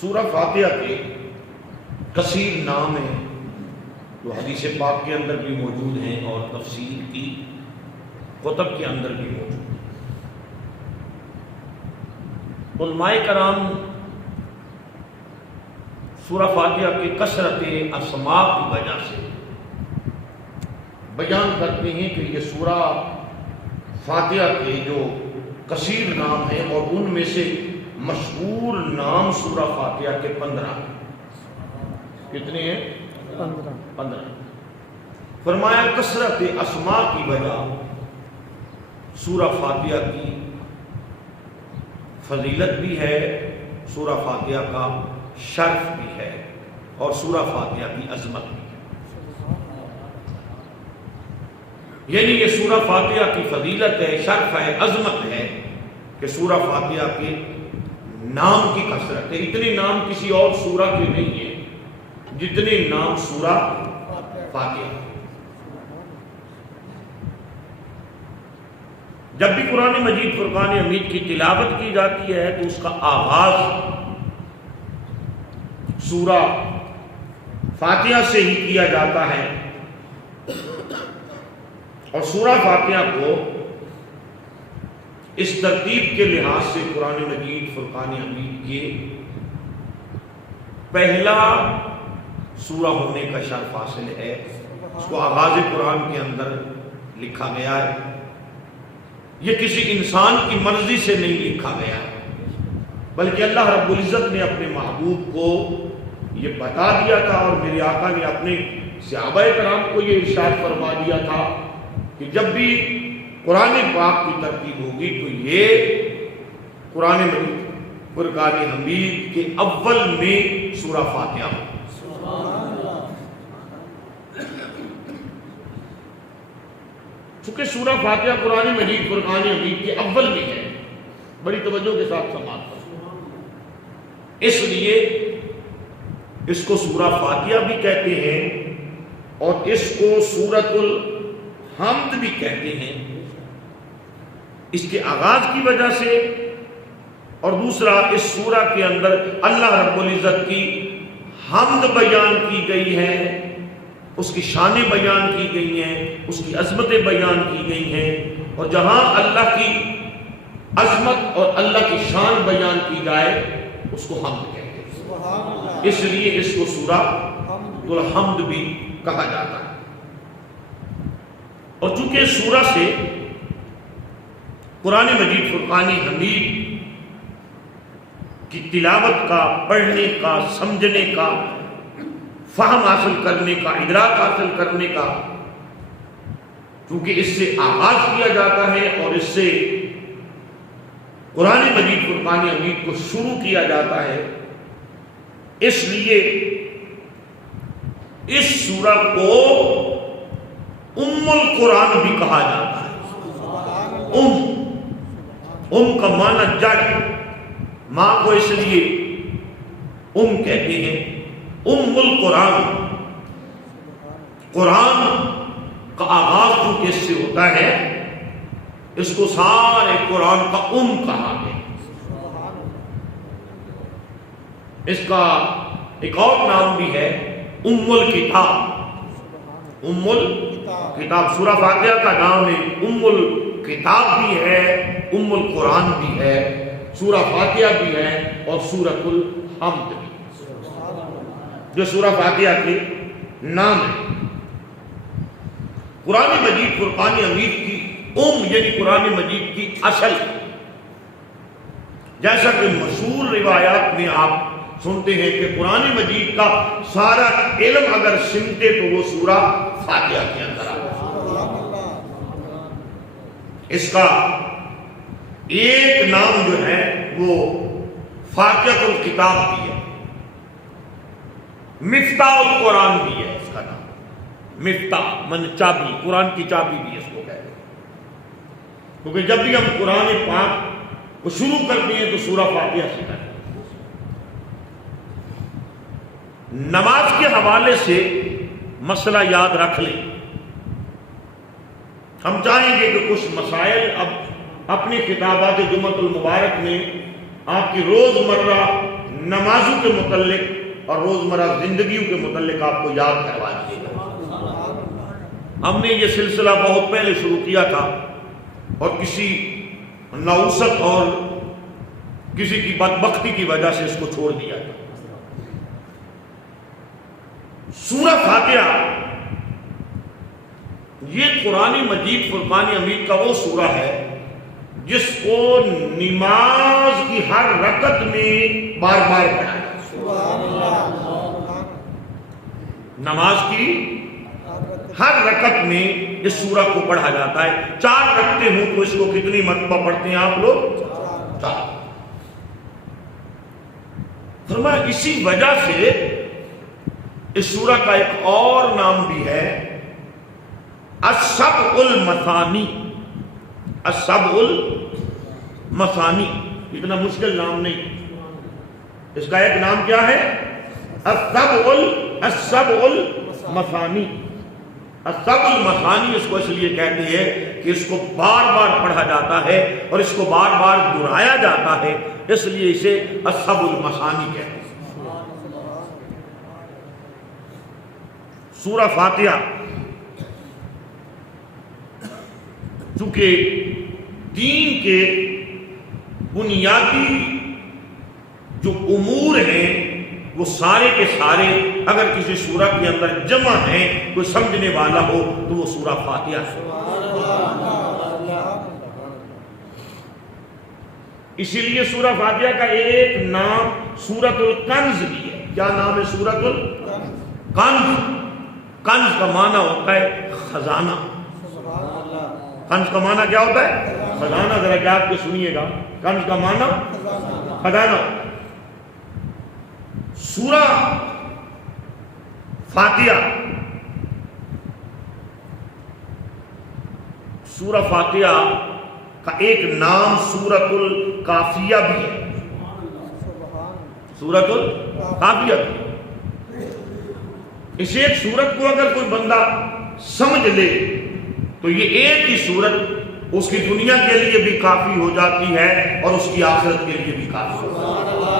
سورہ فاتحہ کے کثیر نام ہیں جو حدیث پاک کے اندر بھی موجود ہیں اور تفسیر کی کتب کے اندر بھی موجود ہیں۔ علماء کرام سورہ فاتحہ کے کثرت اسماء کی وجہ سے بیان کرتے ہیں کہ یہ سورہ فاتحہ کے جو کثیر نام ہیں اور ان میں سے مشہور نام سورہ فاتحہ کے 15 کتنے ہیں؟ 15۔ فرمایا کثرت اسماء کی وجہ سورہ فاتحہ کی فضیلت بھی ہے، سورہ فاتحہ کا شرف بھی ہے اور سورہ فاتحہ کی عظمت بھی ہے۔ یعنی یہ سورہ فاتحہ کی فضیلت ہے، شرف ہے، عظمت ہے کہ سورہ فاتحہ کے نام کی کثرت ہے۔ اتنے نام کسی اور سورہ کے نہیں ہیں جتنے نام سورہ فاتحہ۔ جب بھی قرآن مجید فرقان حمید کی تلاوت کی جاتی ہے تو اس کا آغاز سورہ فاتحہ سے ہی کیا جاتا ہے، اور سورہ فاتحہ کو اس ترتیب کے لحاظ سے قرآن مجید فرقان حمید کے پہلا سورہ ہونے کا شرف حاصل ہے۔ اس کو آغاز قرآن کے اندر لکھا گیا ہے، یہ کسی انسان کی مرضی سے نہیں لکھا گیا ہے، بلکہ اللہ رب العزت نے اپنے محبوب کو یہ بتا دیا تھا، اور میرے آقا نے اپنے صحابہ کرام کو یہ ارشاد فرما دیا تھا کہ جب بھی قرآن پاک کی ترتیب ہوگی تو یہ قرآن مجید فرقان حمید کے اول میں سورہ فاتحہ ہوگی۔ چونکہ سورہ فاتحہ قرآن مجید فرقان حمید کے اول میں ہے، بڑی توجہ کے ساتھ سماعت کرو، اس لیے اس کو سورہ فاتحہ بھی کہتے ہیں اور اس کو سورۃ الحمد بھی کہتے ہیں، اس کے آغاز کی وجہ سے، اور دوسرا اس سورہ کے اندر اللہ رب العزت کی حمد بیان کی گئی ہے، اس کی شانیں بیان کی گئی ہیں، اس کی عظمتیں بیان کی گئی ہیں، اور جہاں اللہ کی عظمت اور اللہ کی شان بیان کی جائے اس کو حمد کہتے ہیں، اس لیے اس کو سورہ الحمد بھی کہا جاتا ہے۔ اور چونکہ سورہ سے قرآن مجید فرقان حمید کی تلاوت کا، پڑھنے کا، سمجھنے کا، فہم حاصل کرنے کا، ادراک حاصل کرنے کا، کیونکہ اس سے آغاز کیا جاتا ہے اور اس سے قرآن مجید فرقان حمید کو شروع کیا جاتا ہے، اس لیے اس سورہ کو ام القرآن بھی کہا جاتا ہے۔ ام کا معنی جڑ، ماں کو اس لیے ام کہتے ہیں۔ ام القرآن، قرآن کا آغاز چونکہ اس سے ہوتا ہے، اس کو سارے قرآن کا ام کہا گیا۔ اس کا ایک اور نام بھی ہے ام الکتاب۔ ام الکتاب سورہ فاتحہ کا نام ہے، ام الکتاب بھی ہے، ام القرآن بھی ہے، سورہ فاتحہ بھی ہے اور سورۃ الحمد بھی، جو سورہ فاتحہ کے نام ہے۔ قرآن مجید فرقان حمید کی یعنی قرآن مجید کی اصل، جیسا کہ مشہور روایات میں آپ سنتے ہیں کہ قرآن مجید کا سارا علم اگر سمتے تو وہ سورہ فاتحہ کے اندر آتا ہے۔ اس کا ایک نام جو ہے وہ فاتحۃ الکتاب بھی ہے، مفتاح القرآن بھی ہے اس کا نام، مفتاح من چابی، قرآن کی چابی بھی اس کو کہتے ہیں، کیونکہ جب بھی ہم قرآن پاک کو شروع کرتے ہیں تو سورہ فاتحہ سے کرتے ہیں۔ نماز کے حوالے سے مسئلہ یاد رکھ لیں، ہم چاہیں گے کہ کچھ مسائل اب اپنی کتابات جمعۃ المبارک میں آپ کی روزمرہ نمازوں کے متعلق اور روزمرہ زندگیوں کے متعلق آپ کو یاد کروا دیے گا۔ ہم نے یہ سلسلہ بہت پہلے شروع کیا تھا اور کسی نوست اور کسی کی بدبختی کی وجہ سے اس کو چھوڑ دیا تھا۔ سورہ فاتحہ یہ قرآن مجید فرقان حمید کا وہ سورہ ہے جس کو نماز کی ہر رکعت میں بار بار پڑھا جاتا ہے۔ نماز کی ہر رکعت میں اس سورہ کو پڑھا جاتا ہے۔ 4 رکعتیں ہوں تو اس کو کتنی مرتبہ پڑھتے ہیں آپ لوگ؟ 4۔ فرمایا اسی وجہ سے اس سورہ کا ایک اور نام بھی ہے السبع المثانی۔ السبع المثانی اتنا مشکل نام نہیں، اس کا ایک نام کیا ہے؟ السبع المثانی۔ السبع المثانی اس کو اس لیے کہتے ہیں کہ اس کو بار بار پڑھا جاتا ہے اور اس کو بار بار دہرایا جاتا ہے، اس لیے اسے السبع المثانی کہتے ہیں۔ سورہ فاتحہ چونکہ دین کے بنیادی جو امور ہیں وہ سارے کے سارے اگر کسی سورہ کے اندر جمع ہیں، کوئی سمجھنے والا ہو تو وہ سورہ فاتحہ ہے۔ اسی لیے سورہ فاتحہ کا ایک نام سورۃ الکنز بھی ہے۔ کیا نام ہے سورۃ الکنز؟ کنز کا معنی ہوتا ہے خزانہ۔ کنز کا معنی کیا ہوتا ہے؟ خزانہ۔ ذرا کیا آپ کے سنیے گا، کنز کا معنی خزانہ۔ سورہ فاتحہ کا ایک نام سورۃ الکافیہ بھی ہے۔ سورۃ الکافیہ بھی۔ اس ایک سورت کو اگر کوئی بندہ سمجھ لے تو یہ ایک ہی سورت اس کی دنیا کے لیے بھی کافی ہو جاتی ہے اور اس کی آخرت کے لیے بھی کافی ہو جاتی ہے۔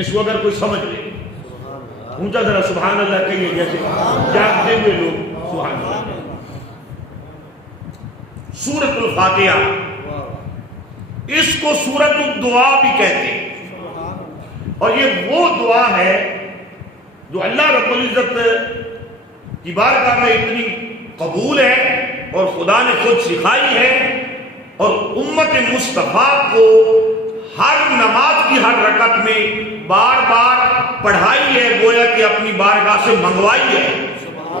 اس کو اگر کوئی سمجھ لے، اونچا ذرا سبحان اللہ کہیے، جیسے جاگتے ہوئے لوگ سبحان اللہ۔ سورۃ الفاتحہ اس کو سورۃ الدعا بھی کہتے ہیں، اور یہ وہ دعا ہے جو اللہ رب العزت کی بارگاہ میں اتنی قبول ہے اور خدا نے خود سکھائی ہے، اور امت مصطفیٰ کو ہر نماز کی ہر رکعت میں بار بار پڑھائی ہے، گویا کہ اپنی بارگاہ سے منگوائی ہے۔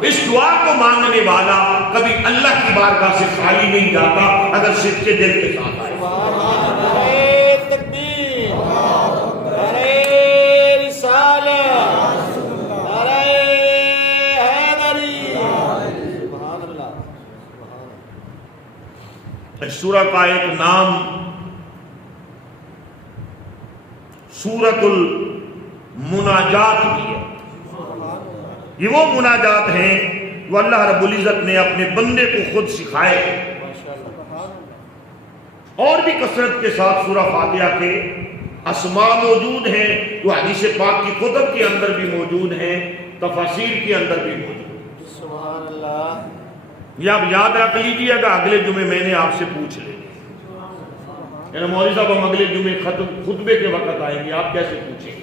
اس دعا کو مانگنے والا کبھی اللہ کی بارگاہ سے خالی نہیں جاتا اگر صدق کے دل کے ساتھ آئے۔ اس سورہ کا ایک نام سورۃ المناجات بھی ہے۔ یہ وہ مناجات ہیں جو اللہ رب العزت نے اپنے بندے کو خود سکھائے، اور بھی کثرت کے ساتھ سورہ فاتحہ کے اسماء موجود ہیں جو حدیث پاک کی کتب کے اندر بھی موجود ہیں، تفاسیر کے اندر بھی موجود ہیں۔ سبحان اللہ۔ یہ آپ یاد رکھ لیجیے گا، اگلے جمعے میں نے آپ سے پوچھ لیں گے، مولوی صاحب ہم اگلے جمعے خطبے کے وقت آئیں گے، آپ کیسے پوچھیں گے؟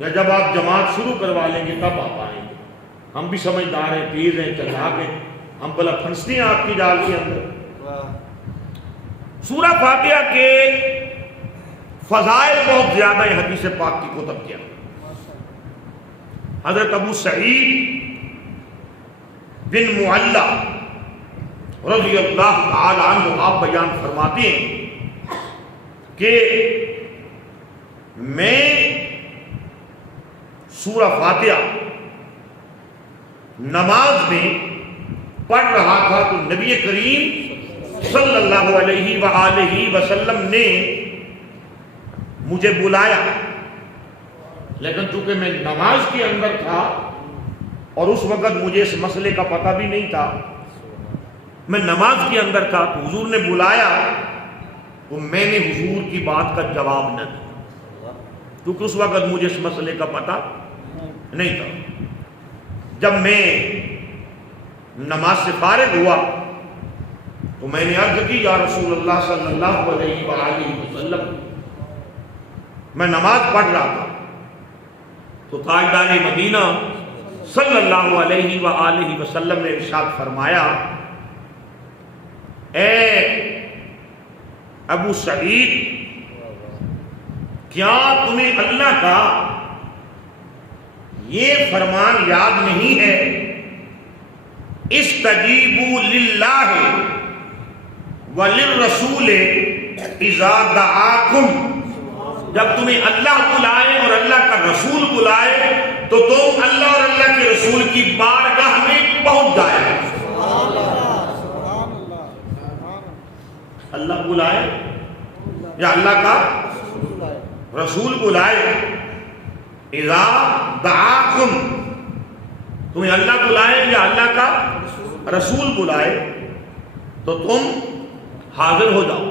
یا جب آپ جماعت شروع کروا لیں گے تب آپ آئیں گے۔ ہم بھی سمجھدار ہیں، تیز ہیں، چلاک ہیں، ہم بلا پھنستے ہیں آپ کی جال کے اندر۔ سورہ فاتحہ کے فضائل بہت زیادہ ہیں حدیث پاک کی کتب کے اندر۔ حضرت ابو سعید بن معلہ رضی اللہ تعالی عنہ آپ بیان فرماتے ہیں کہ میں سورہ فاتحہ نماز میں پڑھ رہا تھا تو نبی کریم صلی اللہ علیہ وآلہ وسلم نے مجھے بلایا، لیکن چونکہ میں نماز کے اندر تھا اور اس وقت مجھے اس مسئلے کا پتہ بھی نہیں تھا، میں نماز کے اندر تھا تو حضور نے بلایا تو میں نے حضور کی بات کا جواب نہ دیا۔ کیونکہ اس وقت مجھے اس مسئلے کا پتہ نہیں تھا. جب میں نماز سے فارغ ہوا تو میں نے عرض کی یا رسول اللہ صلی اللہ علیہ وآلہ وسلم، میں نماز پڑھ رہا تھا تو تاجدار مدینہ صلی اللہ علیہ وآلہ وسلم نے ارشاد فرمایا، اے ابو سعید، کیا تمہیں اللہ کا یہ فرمان یاد نہیں ہے، استجیبوا للہ وللرسول اذا دعاکم، جب تمہیں اللہ بلائے اور اللہ کا رسول بلائے تو تم اللہ اور اللہ کے رسول کی بارگاہ میں پہنچ جائے. اللہ بلائے یا اللہ کا رسول بلائے، اذا دعاکم، تمہیں اللہ بلائے یا اللہ کا رسول بلائے تو تم حاضر ہو جاؤ.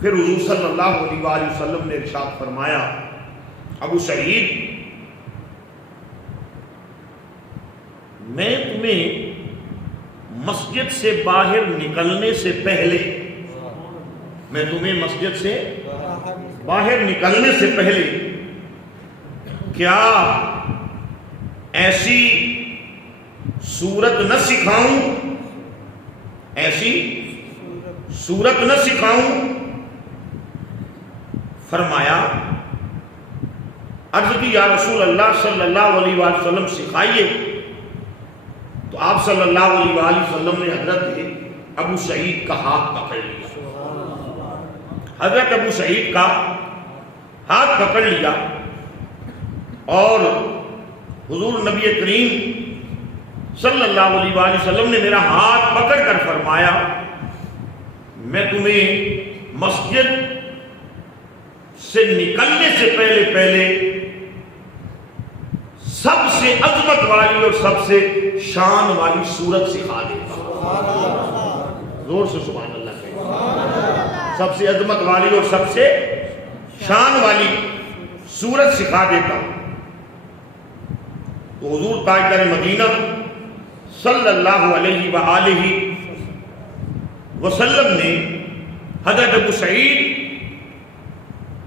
پھر حضور صلی اللہ علیہ وآلہ وسلم نے ارشاد فرمایا، ابو سعید، میں تمہیں مسجد سے باہر نکلنے سے پہلے، میں تمہیں مسجد سے باہر نکلنے سے پہلے کیا ایسی صورت نہ سکھاؤں، ایسی صورت نہ سکھاؤں؟ فرمایا، عرض کی یا رسول اللہ صلی اللہ علیہ وآلہ وسلم سکھائیے. تو آپ صلی اللہ علیہ وآلہ وسلم نے حضرت ابو سعید کا ہاتھ پکڑ لیا، حضرت ابو سعید کا ہاتھ پکڑ لیا اور حضور نبی کریم صلی اللہ علیہ وآلہ وسلم نے میرا ہاتھ پکڑ کر فرمایا، میں تمہیں مسجد سے نکلنے سے پہلے سب سے عظمت والی اور سب سے شان والی صورت سکھا دیتا ہوں. زور سے سبحان اللہ کہیے. سب سے عظمت والی اور سب سے شان والی صورت سکھا دیتا ہوں. تو حضور تاجدار مدینہ صلی اللہ علیہ وآلہ وسلم نے حضرت ابو سعید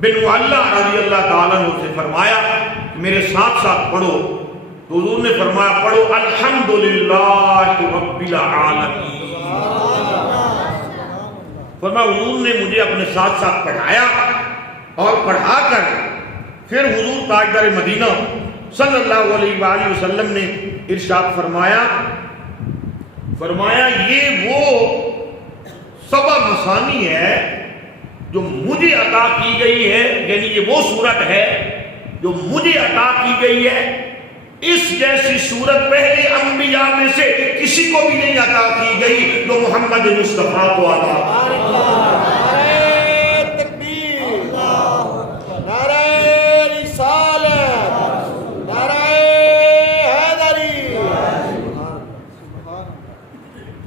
بن معلّہ رضی اللہ تعالیٰ عنہ سے فرمایا کہ میرے ساتھ ساتھ پڑھو. تو حضور نے فرمایا، پڑھو الحمدللہ رب العالمین. فرمایا حضور نے مجھے اپنے ساتھ ساتھ پڑھایا اور پڑھا کر پھر حضور تاجدار مدینہ صلی اللہ علیہ وآلہ وسلم نے ارشاد فرمایا یہ وہ سبع مثانی ہے جو مجھے عطا کی گئی ہے، یعنی یہ وہ صورت ہے جو مجھے عطا کی گئی ہے. اس جیسی صورت پہلے انبیاء میں سے کسی کو بھی نہیں عطا کی گئی جو محمد مصطفیٰ کو عطا. نعرہ تکبیر، نعرہ رسالت، نعرہ حیدری.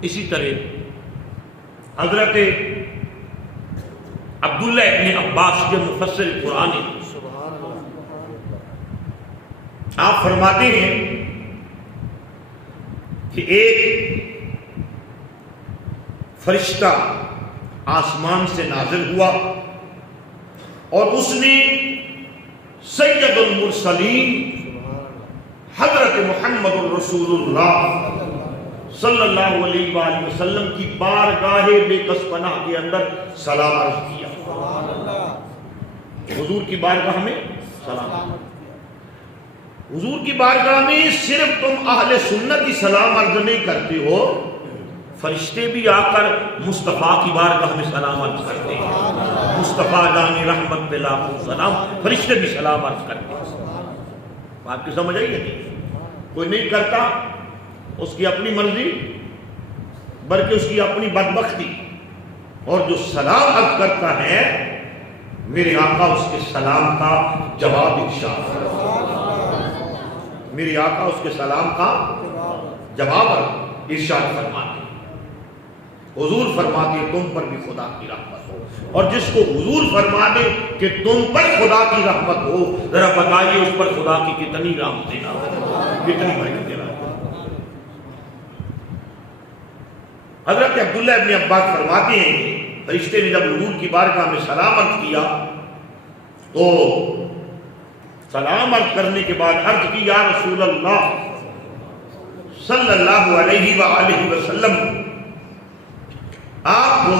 اسی طرح حضرت عبداللہ ابن عباس کے مفسر قرآن، آپ فرماتے ہیں کہ ایک فرشتہ آسمان سے نازل ہوا اور اس نے سید المرسلین حضرت محمد الرسول اللہ صلی اللہ علیہ وآلہ وسلم کی بارگاہ بے کس پناہ کے اندر سلام عرض کیا. حضور کی بارگاہ میں سلام. حضور کی بارگاہ میں صرف تم اہل سنت ہی سلام عرض نہیں کرتے ہو، فرشتے بھی آ کر مصطفیٰ کی بارگاہ میں سلام عرض کرتے ہیں. مصطفیٰ جان رحمت پہ لاکھوں سلام، فرشتے بھی سلام عرض کرتے ہیں. بات کی سمجھ آئی ہے؟ کوئی نہیں کرتا اس کی اپنی مرضی، بلکہ اس کی اپنی بدبختی. اور جو سلام عرض کرتا ہے میرے آقا اس کے سلام کا جواب ارشاد فرماتے، میرے آقا اس کے سلام کا جواب ارشاد فرماتے. حضور فرماتے تم پر بھی خدا کی رحمت ہو، اور جس کو حضور فرما دے کہ تم پر خدا کی رحمت ہو، ذرا بتائیے اس پر خدا کی کتنی رحمتیں کتنی برکتیں۔ حضرت عبداللہ ابن عباس فرماتے ہیں کہ فرشتے نے جب حضور کی بارگاہ میں سلام عرض کیا تو سلام عرض کرنے کے بعد عرض کی یا رسول اللہ صلی اللہ علیہ وآلہ وسلم، آپ کو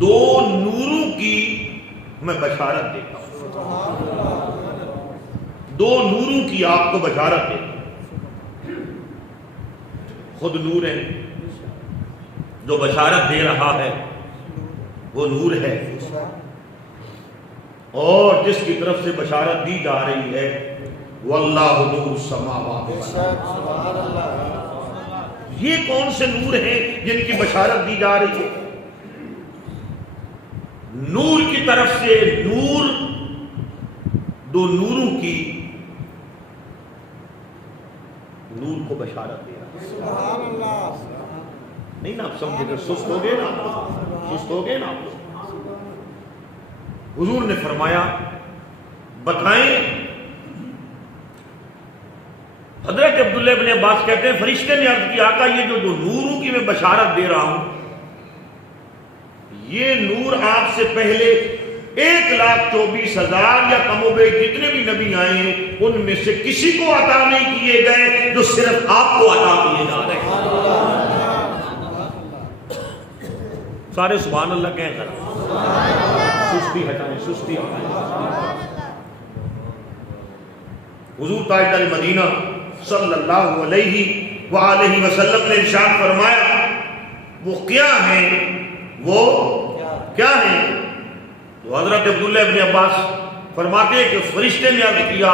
دو نوروں کی میں بشارت دیتا ہوں، دو نوروں کی آپ کو بشارت دیتا ہوں۔ خود نور ہے، جو بشارت دے رہا ہے وہ نور ہے، اور جس کی طرف سے بشارت دی جا رہی ہے واللہ نور السماوات والارض۔ یہ کون سے نور ہیں جن کی بشارت دی جا رہی ہے؟ نور کی طرف سے نور، دو نوروں کی نور کو بشارت دے رہا ہے۔ سبحان اللہ، نہیں نا آپ سمجھے گا، سست ہو گئے نا آپ، سست ہو گئے نا آپ۔ حضور نے فرمایا بتائیں، حضرت عبداللہ ابن عباس کہتے ہیں فرشتے نے عرض کیا آقا یہ جو نوروں کی میں بشارت دے رہا ہوں، یہ نور آپ سے پہلے 1,24,000 یا کم و بیش جتنے بھی نبی آئے ہیں ان میں سے کسی کو عطا نہیں کیے گئے جو صرف آپ کو عطا کیے جا رہے ہیں۔ سارے سبحان اللہ کہیں ذرا، سستی ہٹائیں، سستی ہٹائیں۔ حضور تاجدار مدینہ صلی اللہ علیہ وآلہ وسلم نے ارشاد فرمایا وہ کیا ہیں، وہ کیا ہیں؟ تو حضرت عبداللہ ابن عباس فرماتے ہیں کہ فرشتے نے عرض کیا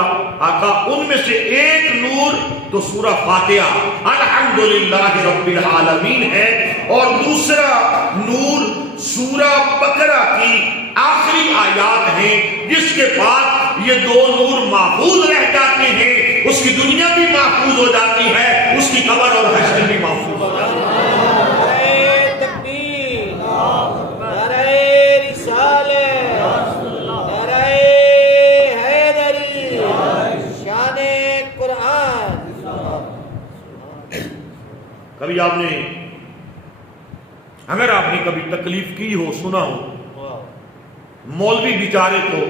آقا ان میں سے ایک نور تو سورہ فاتحہ الحمدللہ رب العالمین ہے، اور دوسرا نور سورہ بقرہ کی آخری آیات ہیں، جس کے بعد یہ دو نور محفوظ رہ جاتے ہیں، اس کی دنیا بھی محفوظ ہو جاتی ہے، اس کی قبر اور حشر بھی محفوظ ہو جاتی ہے۔ کبھی آپ نے، اگر آپ نے کبھی تکلیف کی ہو، سنا ہو مولوی بیچارے کو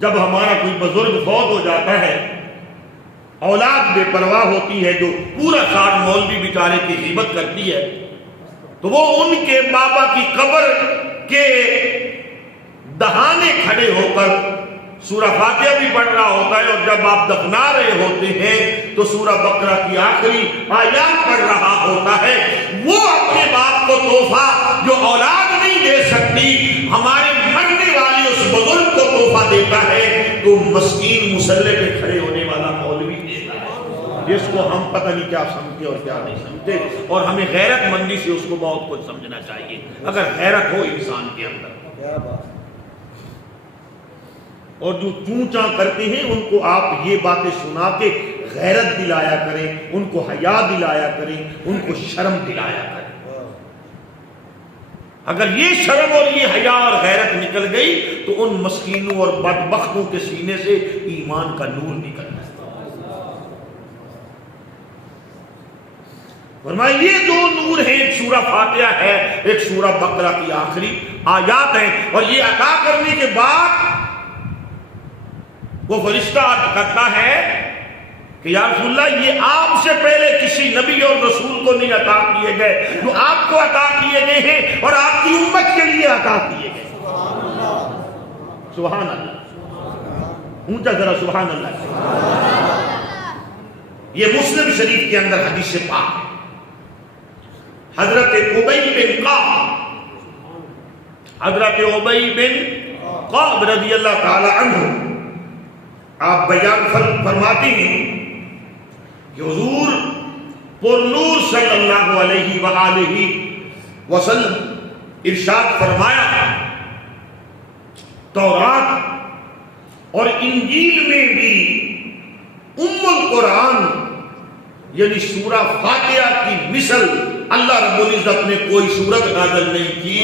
جب ہمارا کوئی بزرگ فوت ہو جاتا ہے، اولاد بے پرواہ ہوتی ہے جو پورا سال مولوی بیچارے کی غیبت کرتی ہے، تو وہ ان کے بابا کی قبر کے دہانے کھڑے ہو کر سورہ فاتحہ بھی پڑھ رہا ہوتا ہے، اور جب آپ دفنا رہے ہوتے ہیں تو سورہ بقرہ کی آخری آیات پڑھ رہا ہوتا ہے۔ وہ اپنے باپ کو تحفہ جو اولاد نہیں دے سکتی، ہمارے مرنے والے اس بزرگ کو تحفہ دیتا ہے، تو مسکین مسلح پہ کھڑے ہونے والا مولوی دیتا ہے، جس کو ہم پتہ نہیں کیا سمجھتے اور کیا نہیں سمجھتے، اور ہمیں غیرت مندی سے اس کو بہت کچھ سمجھنا چاہیے اگر غیرت ہو انسان کے اندر۔ اور جو چونچاں کرتے ہیں ان کو آپ یہ باتیں سنا کے غیرت دلایا کریں، ان کو حیا دلایا کریں، ان کو شرم دلایا کریں۔ اگر یہ شرم اور یہ حیا اور غیرت نکل گئی تو ان مسکینوں اور بدبختوں کے سینے سے ایمان کا نور نکل جائے۔ فرمایا یہ دو نور ہیں، ایک سورہ فاتحہ ہے، ایک سورہ بقرہ کی آخری آیات ہیں، اور یہ عطا کرنے کے بعد وہ فرشتہ عرض کرتا ہے کہ یا رسول اللہ یہ آپ سے پہلے کسی نبی اور رسول کو نہیں عطا کیے گئے، جو آپ کو عطا کیے گئے ہیں اور آپ کی امت کے لیے عطا کیے گئے۔ سبحان اللہ، اونچا ذرا سبحان اللہ۔ یہ مسلم شریف کے اندر حدیث پاک ہے، حضرت ابی بن قعب رضی اللہ تعالی عنہ آپ بیان فرماتے ہیں کہ حضور پر نور صلی اللہ علیہ وآلہ وسلم ارشاد فرمایا تورات اور انجیل میں بھی ام القرآن یعنی سورہ فاتحہ کی مثل اللہ رب العزت نے کوئی سورت نازل نہیں کی.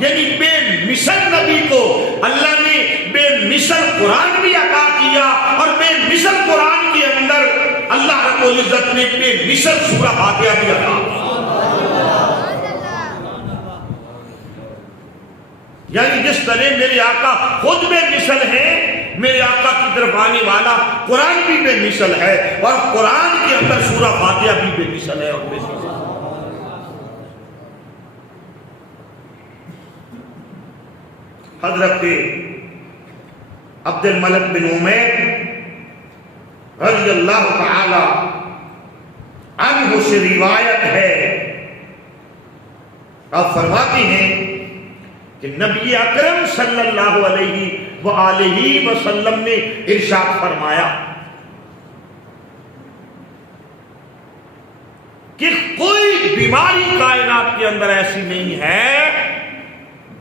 یعنی بے مثل نبی کو اللہ نے بے مثل قرآن بھی عطا کیا اور بے مثل قرآن کے اندر اللہ رب العزت نے بے مثل سورہ فاتحہ بھی عطا کیا. یعنی جس طرح میرے آقا خود بے مثل ہیں، میرے آقا کی طرف آنے والا قرآن بھی بے مثل ہے اور قرآن کے اندر سورہ فاتحہ بھی بے مثل ہے اور بے مثل ہے. حضرت عبد الملک بن عمیر رضی اللہ تعالی عنہ سے روایت ہے، آپ فرماتے ہیں کہ نبی اکرم صلی اللہ علیہ وآلہ وسلم نے ارشاد فرمایا کہ کوئی بیماری کائنات کے اندر ایسی نہیں ہے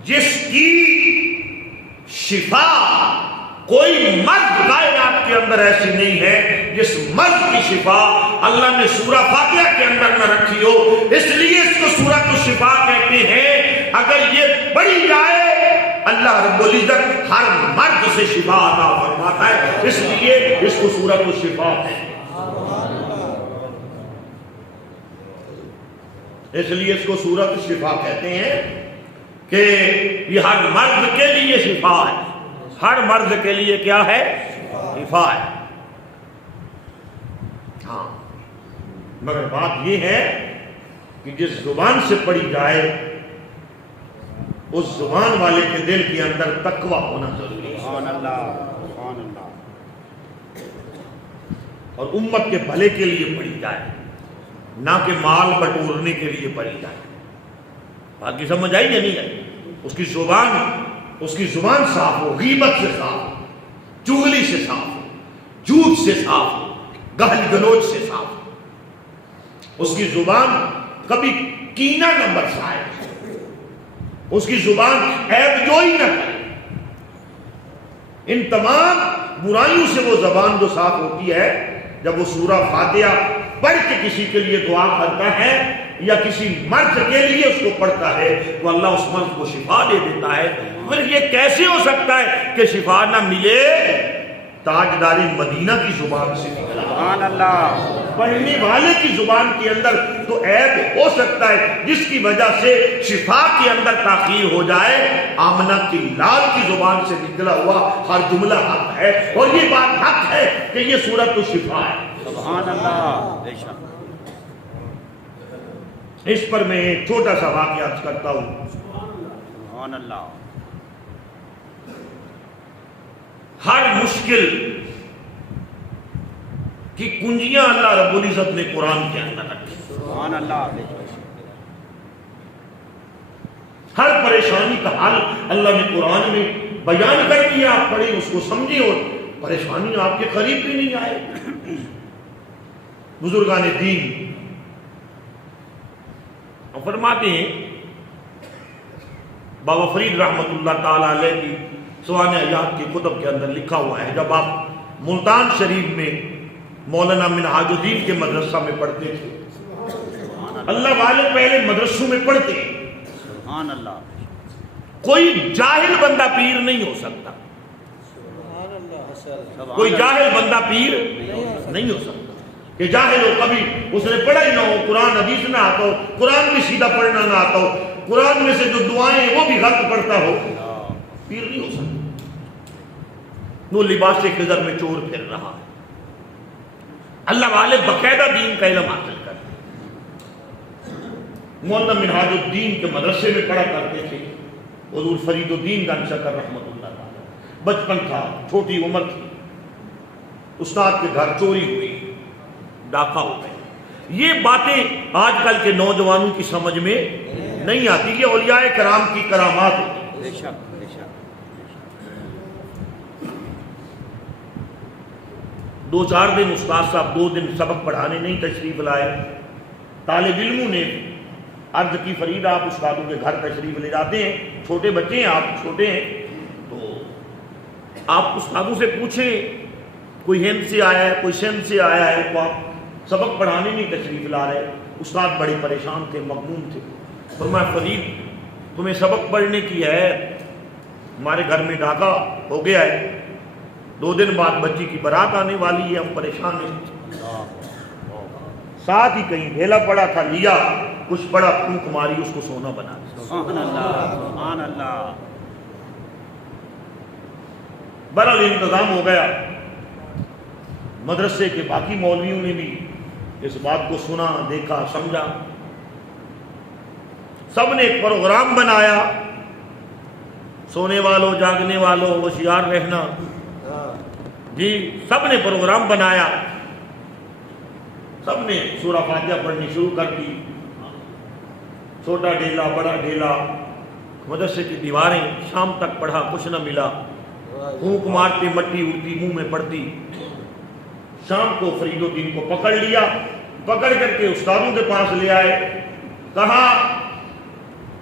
جس کی شفا، کوئی مرض کائنات کے اندر ایسی نہیں ہے جس مرض کی شفا اللہ نے سورہ فاتحہ کے اندر نہ رکھی ہو. اس لیے اس کو سورۃ الشفا کہتے ہیں. اگر یہ پڑھی جائے اللہ رب العزت ہر مرض سے شفا عطا فرماتا ہے، اس لیے اس کو سورۃ الشفا ہے. اس لیے اس کو سورۃ الشفا کہتے ہیں کہ یہ ہر مرض کے لیے شفا ہے. ہر مرض کے لیے کیا ہے؟ شفا ہے. ہاں، مگر بات یہ ہے کہ جس زبان سے پڑھی جائے اس زبان والے کے دل کے اندر تقویٰ ہونا ضروری ہے. سبحان اللہ، سبحان اللہ. اور امت کے بھلے کے لیے پڑھی جائے، نہ کہ مال بٹورنے کے لیے پڑھی جائے. باقی سمجھ آئی یا نہیں آئی؟ اس کی زبان صاف ہو، غیبت سے صاف ہو، چغلی سے صاف ہو، جھوٹ سے صاف ہو، گالی گلوچ سے صاف ہو. اس کی زبان کبھی کینہ نہ برسائے، اس کی زبان عیب جوئی نہ کرے. ان تمام برائیوں سے وہ زبان جو صاف ہوتی ہے جب وہ سورہ فاتحہ پڑھ کے کسی کے لیے دعا کرتا ہے یا کسی مرض کے لیے اس کو پڑھتا ہے تو اللہ اس مرض کو شفا دے دیتا ہے. پھر یہ کیسے ہو سکتا ہے کہ شفا نہ ملے؟ تاجدار مدینہ کی زبان سے نکلا. سبحان اللہ. پڑھنے والے کی زبان کے اندر تو عیب ہو سکتا ہے جس کی وجہ سے شفا کے اندر تاخیر ہو جائے. آمنہ کی لال کی زبان سے نکلا ہوا ہر جملہ حق ہے اور یہ بات حق ہے کہ یہ سورۃ الشفا ہے. سبحان اللہ. بے شک. اس پر میں ایک چھوٹا سا واقعہ عرض کرتا ہوں. سبحان اللہ. ہر مشکل کی کنجیاں اللہ رب العزت نے قرآن کے اندر رکھی. سبحان اللہ. بے شک. ہر پریشانی کا حل اللہ نے قرآن میں بیان کر دیا. آپ پڑھیں، اس کو سمجھیں اور پریشانی آپ کے قریب بھی نہیں آئے. بزرگان دین فرماتے ہیں، بابا فرید رحمت اللہ تعالی علیہ کی سوانح حیات کی کتب کے اندر لکھا ہوا ہے، جب آپ ملتان شریف میں مولانا منہاج الدین کے مدرسہ میں پڑھتے تھے، اللہ والے پہلے مدرسوں میں پڑھتے ہیں. سبحان اللہ. کوئی جاہل بندہ پیر نہیں ہو سکتا. کوئی جاہل بندہ پیر نہیں ہو سکتا کہ جاہل ہو، کبھی اس نے پڑھا ہی نہ ہو، قرآن حدیث نہ آتا ہو، قرآن بھی سیدھا پڑھنا نہ آتا ہو، قرآن میں سے جو دعائیں ہیں وہ بھی غلط پڑھتا ہو، پیر نہیں ہو سکتا. وہ لباس خضر میں چور پھر رہا. اللہ والے باقاعدہ دین کا علم حاصل کرتے. مولانا منہاج الدین کے مدرسے میں پڑھا کرتے تھے. حضور فرید الدین گنج شکر رحمت اللہ تعالی. بچپن تھا، چھوٹی عمر تھی، استاد کے گھر چوری ہوئی، ڈاکہ ہو گئے. یہ باتیں آج کل کے نوجوانوں کی سمجھ میں نہیں آتی. یہ اولیاء کرام کی کرامات ہوتی. بے شک. بے شک. 2-4 دن استاد صاحب 2 دن سبق پڑھانے نہیں تشریف لائے. طالب علموں نے عرض کی، فرید آپ استادوں کے گھر تشریف لے جاتے ہیں، چھوٹے بچے ہیں، آپ چھوٹے ہیں، تو آپ استادوں سے پوچھیں کوئی ہند سے آیا ہے، کوئی سندھ سے آیا ہے، تو آپ سبق پڑھانے نہیں تشریف لا رہے، استاد بڑے پریشان تھے، مغموم تھے۔ فرمایا فرید تمہیں سبق پڑھنے کی ہے، ہمارے گھر میں ڈاکہ ہو گیا ہے، 2 دن بعد بچی کی بارات آنے والی ہے، ہم پریشان ہیں۔ ساتھ ہی کہیں ڈھیلا پڑا تھا، لیا کچھ پڑا، پھونک ماری، اس کو سونا بنا دیا۔ سبحان اللہ سبحان اللہ۔ بہرحال انتظام ہو گیا۔ مدرسے کے باقی مولویوں نے بھی اس بات کو سنا، دیکھا، سمجھا، سب نے ایک پروگرام بنایا، سونے والوں، جاگنے والوں، ہوشیار رہنا، جی سب نے پروگرام بنایا، سب نے سورہ فاتحہ پڑھنی شروع کر دی۔ چھوٹا ڈھیلا، بڑا ڈھیلا، مدرسے کی دیواریں، شام تک پڑھا، کچھ نہ ملا، پھونک مارتے مٹی اڑتی منہ میں پڑتی۔ شام کو فرید الدین کو پکڑ لیا، پکڑ کر کے استادوں کے پاس لے آئے، کہا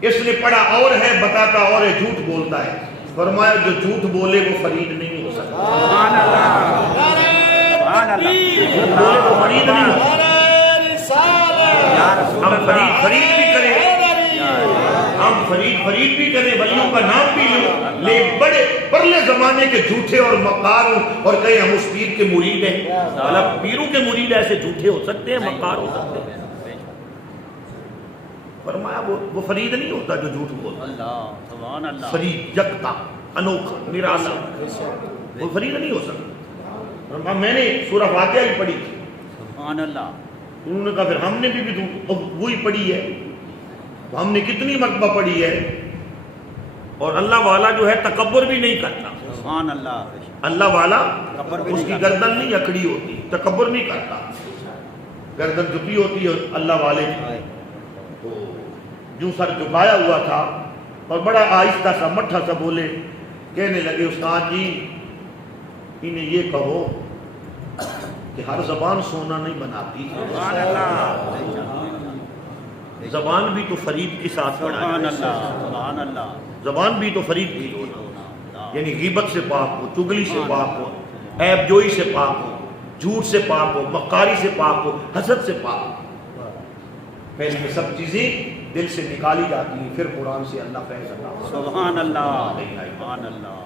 اس نے پڑھا اور ہے، بتاتا اور ہے، جھوٹ بولتا ہے۔ فرمایا جو جھوٹ بولے وہ فرید نہیں ہو سکتا۔ سبحان اللہ سبحان اللہ۔ جھوٹ بولے وہ فرید نہیں ہو سکتا۔ ہم فرید بھی کریں، ہم فرید بھی کریں، ولیوں کا نام بھی لیں، لیکن بڑے پرلے زمانے کے جھوٹے اور مکار ہوں، اور کہیں ہم اس پیر کے مرید ہیں۔ مطلب پیروں کے مرید ایسے جھوٹے ہو سکتے ہیں، مکار ہو سکتے ہیں۔ فرمایا وہ فرید نہیں ہوتا جو جھوٹ بولتا۔ اللہ سبحان اللہ۔ فرید یکتا، انوکھا، نرالا، وہ فرید نہیں ہو سکتا۔ فرمایا میں نے سورہ فاتحہ ہی پڑھی تھی۔ سبحان اللہ۔ انہوں نے کہا پھر ہم نے بھی وہی پڑھی ہے، ہم نے کتنی مرتبہ پڑھی ہے۔ اور اللہ والا جو ہے تکبر بھی نہیں کرتا۔ سبحان اللہ۔ اللہ والا تکبر بھی اس نہیں کی کرتا۔ گردن نہیں اکڑی ہوتی، تکبر نہیں کرتا، گردن جھکی ہوتی ہے اللہ والے کی۔ تو جو سر جھکایا ہوا تھا اور بڑا آہستہ سا مٹھا سا بولے، کہنے لگے استاد جی انہیں یہ کہو کہ ہر زبان سونا نہیں بناتی، سبحان اللہ زبان بھی تو فرید کے ساتھ سبحان پڑھا، اللہ سبحان اللہ۔ زبان بھی تو فرید کی ہو، یعنی غیبت سے پاک ہو، چگلی سے پاک ہو، عیب جوئی سے پاک ہو، جھوٹ سے پاک ہو، مکاری سے پاک ہو، حسد سے پاک ہو۔ پہلے یہ سب چیزیں دل سے نکالی جاتی ہیں، پھر قرآن سے اللہ فیض عطا۔ سبحان اللہ سبحان اللہ۔